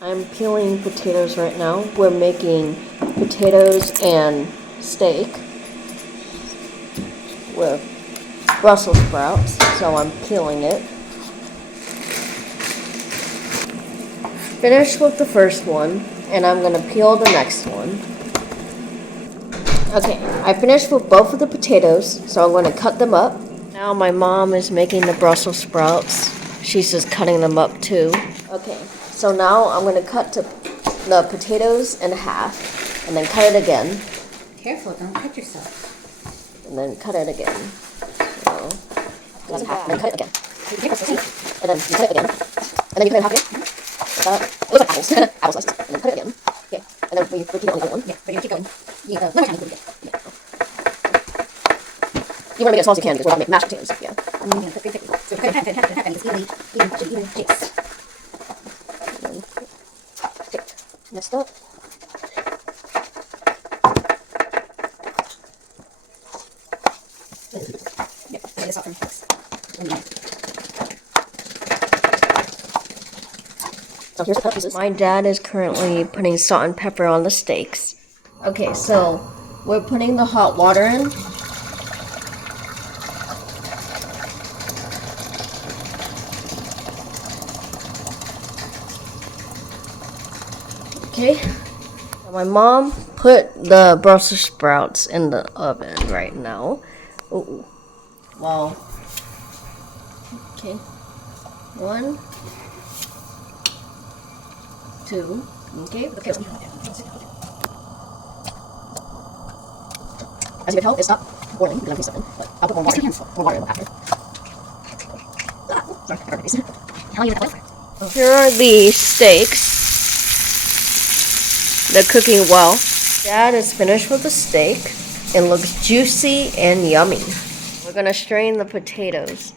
I'm peeling potatoes right now. We're making potatoes and steak with Brussels sprouts, so I'm peeling it. Finished with the first one, and I'm gonna peel the next one. Okay, I finished with both of the potatoes, so I'm gonna cut them up. Now my mom is making the Brussels sprouts. She's just cutting them up too. Okay, so now I'm gonna cut the potatoes in half, and then cut it again, Careful, don't cut yourself. and then cut it again. So, that's half, and then cut it again. And then you cut it again. And then you cut it in half again. It looks like apples. Apple slices. And then cut it again. Okay. And then we repeat it on the other one. Yeah, but you keep going. You one more time, you can do it. Yeah. You want to make it as small as you can because we're about to make mashed potatoes. Yeah. Yeah, quick. So cut it half and it's even shapes. Okay. Next up. Yeah, take this off from this. So here's the cut pieces. My dad is currently putting salt and pepper on the steaks. Okay, so we're putting the hot water in. Okay. My mom put the Brussels sprouts in the oven right now. Oh, wow. Okay. 1, 2. Okay. Okay. As you can tell, it's not boiling because I'm using something, but I'll put more water in after. Sorry, I forgot How are you with oil? Here are the steaks. They're cooking well. Dad is finished with the steak. It looks juicy and yummy. We're gonna strain the potatoes.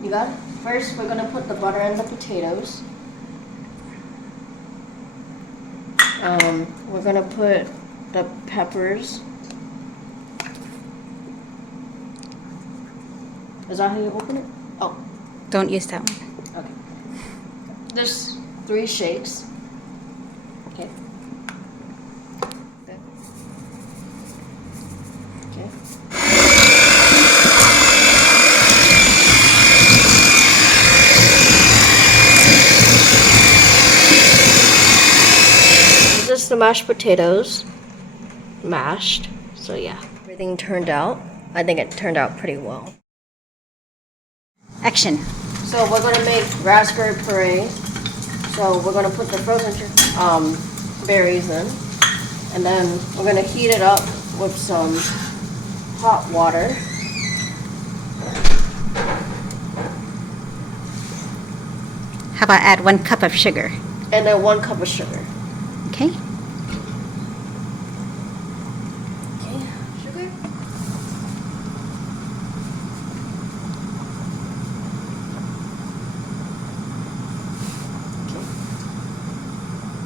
You got it? First, we're gonna put the butter in the potatoes. We're gonna put the peppers. Is that how you open it? Oh, Don't use that one. okay. There's 3 shakes. Okay. Okay. This is the mashed potatoes. Mashed. So yeah, everything turned out. I think it turned out pretty well. Action. So we're gonna make raspberry puree. So we're gonna put the frozen berries in, and then we're gonna heat it up with some hot water. How about add 1 cup of sugar? And then 1 cup of sugar. Okay. Okay, sugar.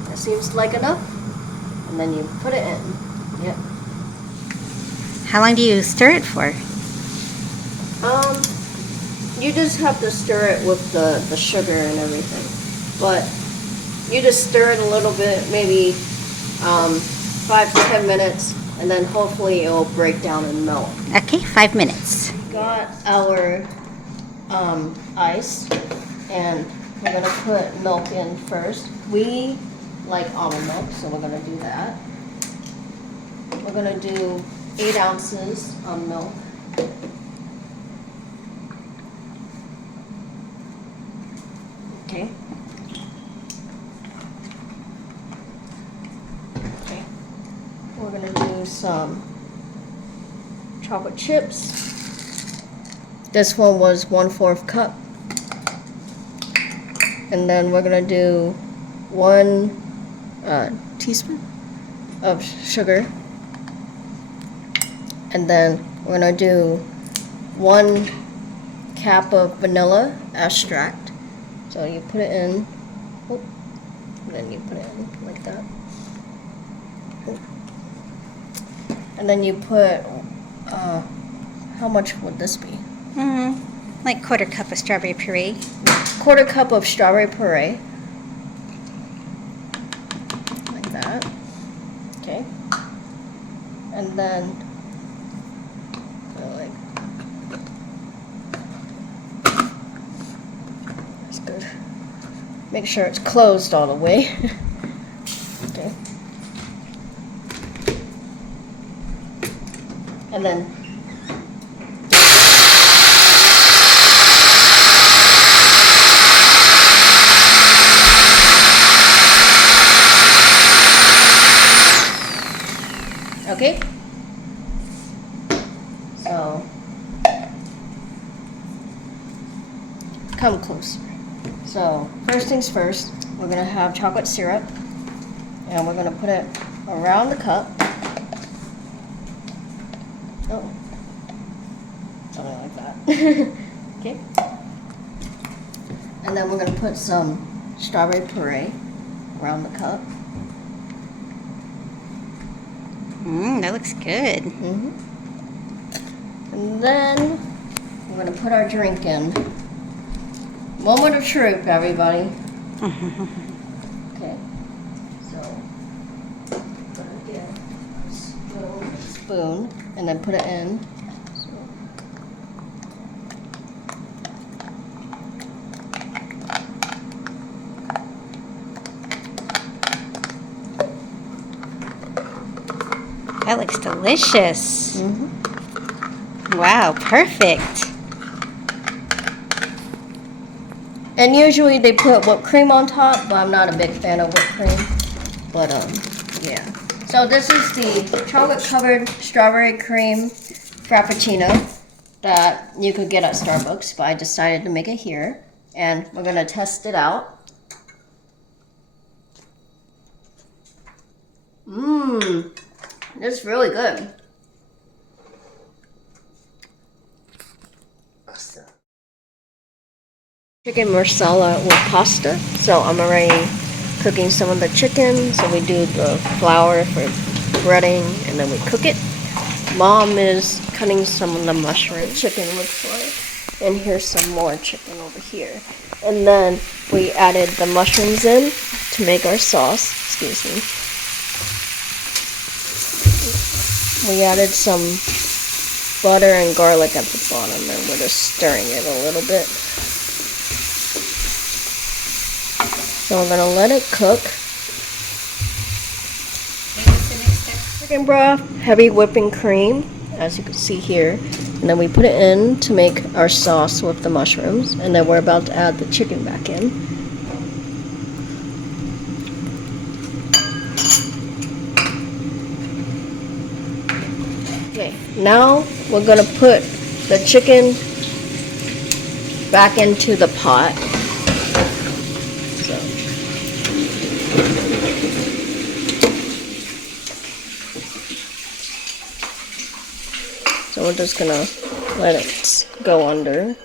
That seems like enough. And then you put it in. Yep. How long do you stir it for? You just have to stir it with the sugar and everything. But you just stir it a little bit, maybe 5 to 10 minutes, and then hopefully it will break down and melt. Okay, 5 minutes. Got our ice, and we're gonna put milk in first. We like almond milk, so we're gonna do that. We're gonna do 8 ounces of milk. Okay. Okay. We're gonna do some chocolate chips. This one was 1/4 cup. And then we're gonna do 1 teaspoon of sugar. And then we're gonna do 1 cap of vanilla extract. So you put it in, and then you put it in like that. And then you put, how much would this be? Like quarter cup of strawberry puree. Quarter cup of strawberry puree. Like that. Okay. And then like that's good. Make sure it's closed all the way. Okay. And then okay. So come closer. So first things first, we're gonna have chocolate syrup, and we're gonna put it around the cup. Oh, something like that. Okay. And then we're gonna put some strawberry puree around the cup. That looks good. And then we're gonna put our drink in. Moment of truth, everybody. Okay. So put it in. Spoon, and then put it in. That looks delicious. Wow, perfect. And usually they put whipped cream on top, but I'm not a big fan of whipped cream. But yeah. So this is the chocolate covered strawberry cream frappuccino that you could get at Starbucks, but I decided to make it here. And we're gonna test it out. It's really good. Chicken marsala with pasta. So I'm already cooking some of the chicken. So we do the flour for breading and then we cook it. Mom is cutting some of the mushroom chicken looks like. And here's some more chicken over here. And then we added the mushrooms in to make our sauce. Excuse me. We added some butter and garlic at the bottom and we're just stirring it a little bit. So I'm gonna let it cook. Chicken broth, heavy whipping cream, as you can see here. And then we put it in to make our sauce with the mushrooms. And then we're about to add the chicken back in. Okay, now we're gonna put the chicken back into the pot. So we're just gonna let it go under.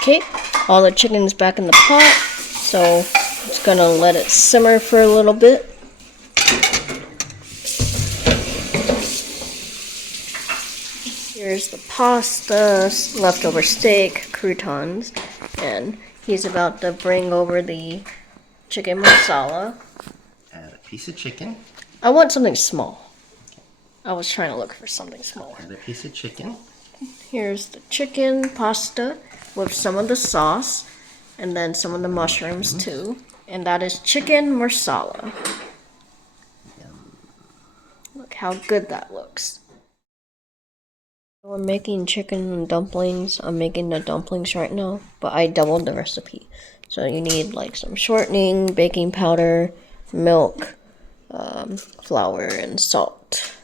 Okay, all the chicken's back in the pot, so just gonna let it simmer for a little bit. Here's the pasta, leftover steak, croutons, and he's about to bring over the chicken masala. Add a piece of chicken. I want something small. I was trying to look for something smaller. Add a piece of chicken. Here's the chicken pasta with some of the sauce and then some of the mushrooms too. And that is chicken marsala. Look how good that looks. We're making chicken dumplings. I'm making the dumplings right now, but I doubled the recipe. So you need like some shortening, baking powder, milk, flour and salt.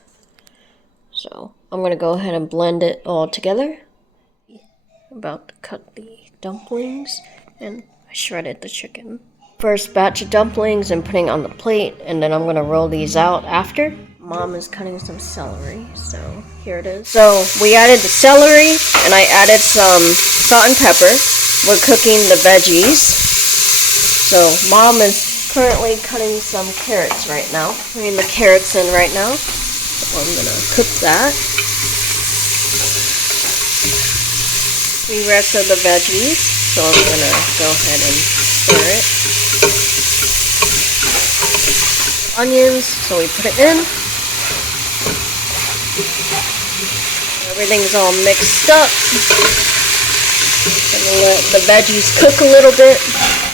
So I'm gonna go ahead and blend it all together. About to cut the dumplings, and I shredded the chicken. First batch of dumplings and putting on the plate, and then I'm gonna roll these out after. Mom is cutting some celery, so here it is. So we added the celery, and I added some salt and pepper. We're cooking the veggies. So Mom is currently cutting some carrots right now. Putting the carrots in right now. So I'm gonna cook that. The rest of the veggies, so I'm gonna go ahead and stir it. Onions, so we put it in. Everything's all mixed up. Gonna let the veggies cook a little bit.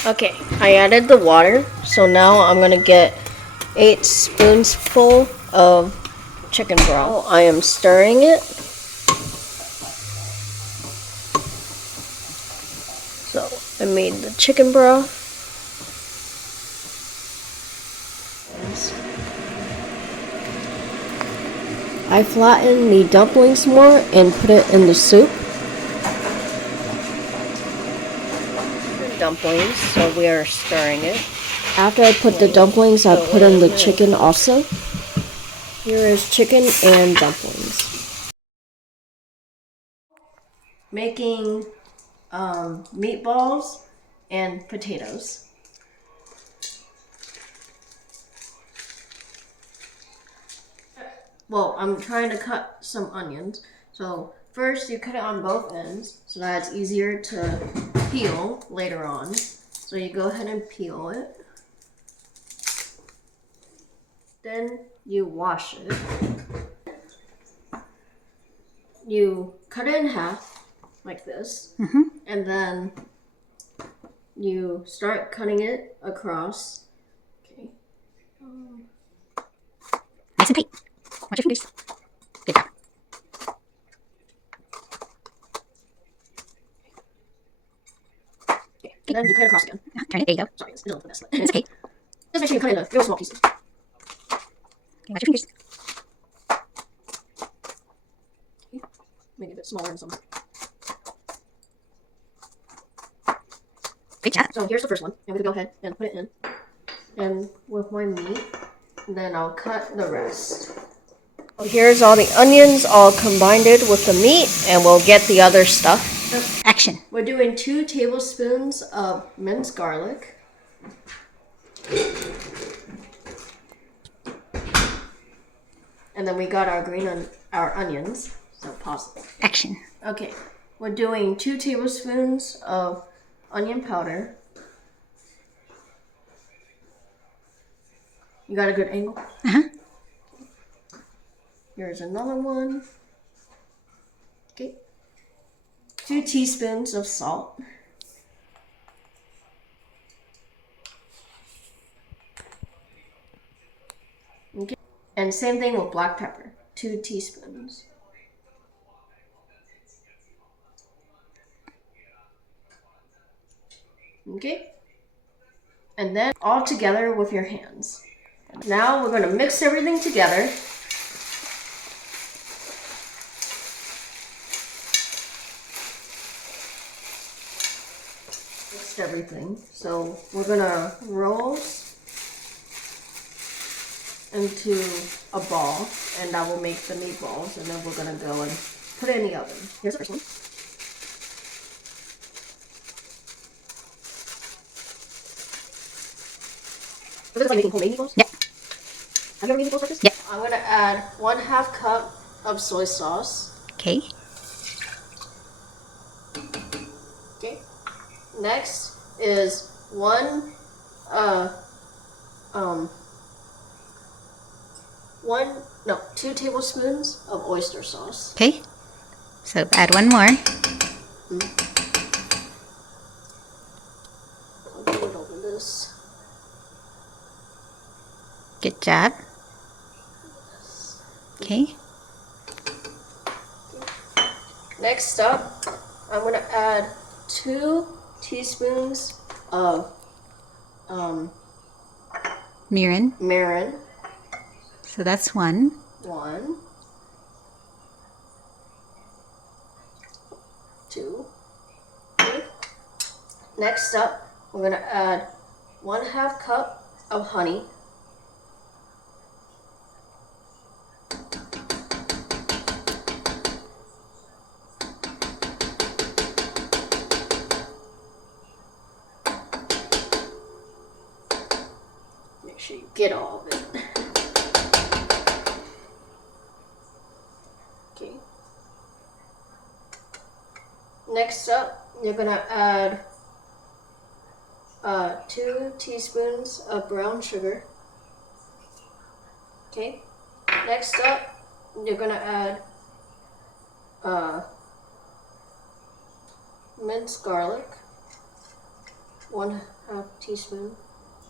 Okay, I added the water, so now I'm gonna get 8 spoonsful of chicken broth. I am stirring it. So I made the chicken broth. I flattened the dumplings more and put it in the soup. Dumplings, so we are stirring it. After I put the dumplings, I put in the chicken also. Here is chicken and dumplings. Making meatballs and potatoes. Well, I'm trying to cut some onions. So first you cut it on both ends so that it's easier to peel later on. So you go ahead and peel it. Then you wash it. You cut it in half like this. And then you start cutting it across. Okay. Nice and tight. Watch your fingers. Good job. Okay. Then you cut it across again. Turn it. There you go. Sorry, it's a little messy. It's okay. Just make sure you cut it into real small pieces. Okay, watch your fingers. Make it a bit smaller in some. Great job. So here's the first one. I'm gonna go ahead and put it in. And with my meat, then I'll cut the rest. Here's all the onions all combined with the meat, and we'll get the other stuff. Action. We're doing 2 tablespoons of minced garlic. And then we got our onions. So pause it. Action. Okay, we're doing 2 tablespoons of onion powder. You got a good angle? Uh-huh. Here's another one. Okay. 2 teaspoons of salt. Okay. And same thing with black pepper. 2 teaspoons. Okay. And then all together with your hands. Now we're going to mix everything together. Mixed everything. So we're going to roll into a ball, and that will make the meatballs, and then we're going to go and put it in the oven. Here's the first one. So this is like making homemade meatballs? Yep. Have you ever made meatballs like this? Yep. I'm going to add 1/2 cup of soy sauce. Okay. Okay. Next is 2 tablespoons of oyster sauce. Okay. So add one more. I'll do it over this. Good job. Okay. Next up, I'm going to add 2 teaspoons of Mirin. mirin. So that's 1. 1, 2, 3. Next up, we're going to add 1/2 cup of honey. Make sure you get all of it. Okay. Next up, you're gonna add 2 teaspoons of brown sugar. Okay. Next up, you're gonna add minced garlic. 1/2 teaspoon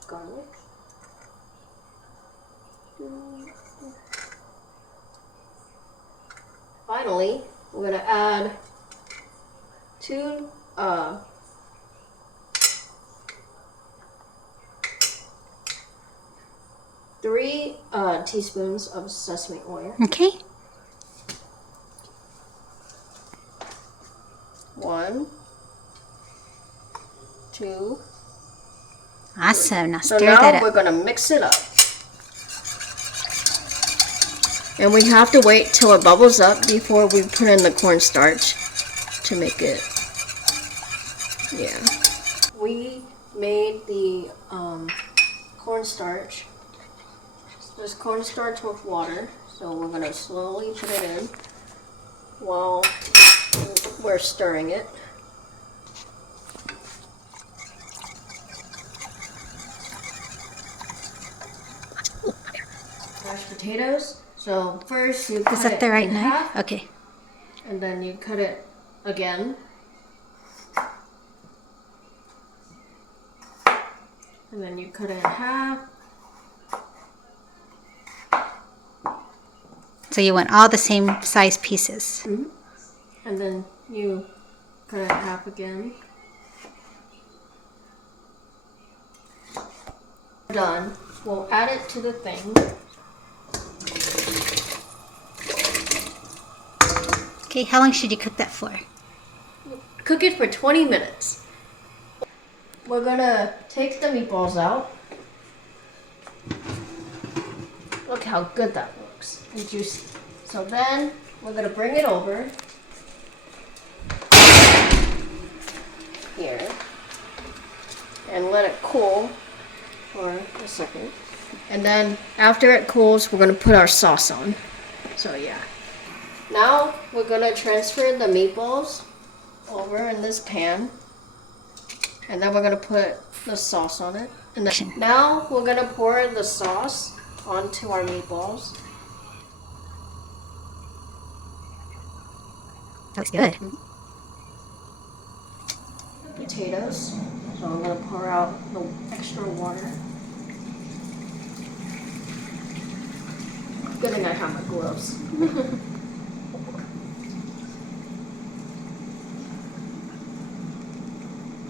garlic. Finally, we're gonna add 3 teaspoons of sesame oil. Okay. 1, 2. Awesome. Now So stir now that we're up. gonna mix it up. And we have to wait till it bubbles up before we put in the cornstarch to make it. Yeah. We made the cornstarch. There's cornstarch with water, so we're gonna slowly put it in while we're stirring it. Mashed potatoes. So first you cut Is that it the right in knife? half, Okay. and then you cut it again. And then you cut it in half. So you want all the same size pieces. And then you cut it in half again. Done. We'll add it to the thing. Okay, how long should you cook that for? Cook it for 20 minutes. We're gonna take the meatballs out. Look how good that looks. And juicy. So then we're gonna bring it over here and let it cool for a second. And then after it cools, we're gonna put our sauce on. So yeah. Now we're gonna transfer the meatballs over in this pan. And then we're gonna put the sauce on it. And then now we're gonna pour the sauce onto our meatballs. That was good. Potatoes. So I'm gonna pour out the extra water. Good thing I have my gloves.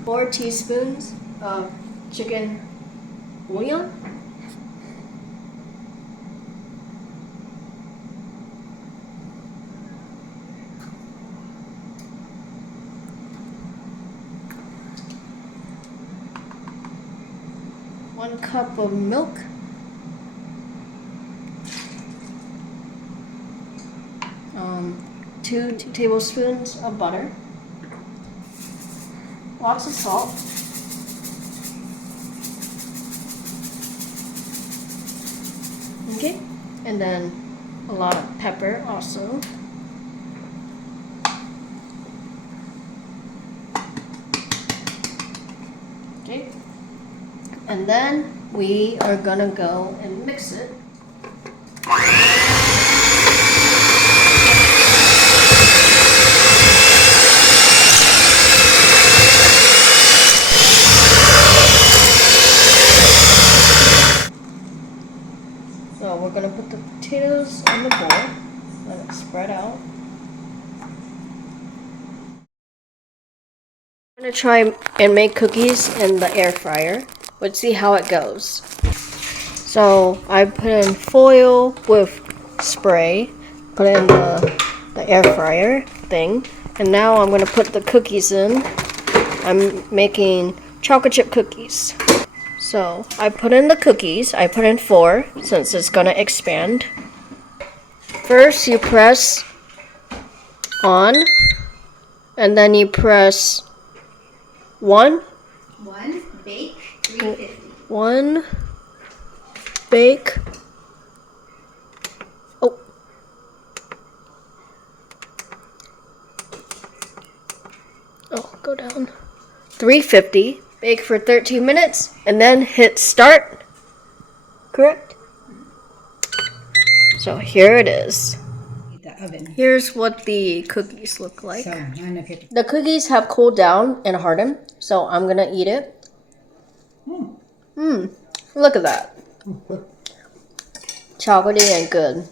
4 teaspoons of chicken bouillon. One cup of milk. Two tablespoons of butter. Lots of salt. Okay, and then a lot of pepper also. Okay, and then we are gonna go and mix it. So we're gonna put the potatoes in the bowl, let it spread out. I'm gonna try and make cookies in the air fryer. Let's see how it goes. So I put in foil with spray, put it in the air fryer thing, and now I'm gonna put the cookies in. I'm making chocolate chip cookies. So I put in the cookies. I put in 4 since it's gonna expand. First you press on, and then you press 1. 1, bake, 350. 1, bake. Oh. Oh, go down. 350. Bake for 13 minutes and then hit start. Correct? So here it is. The oven. Here's what the cookies look like. So 950. The cookies have cooled down and hardened, so I'm gonna eat it. Look at that. Chocolatey and good.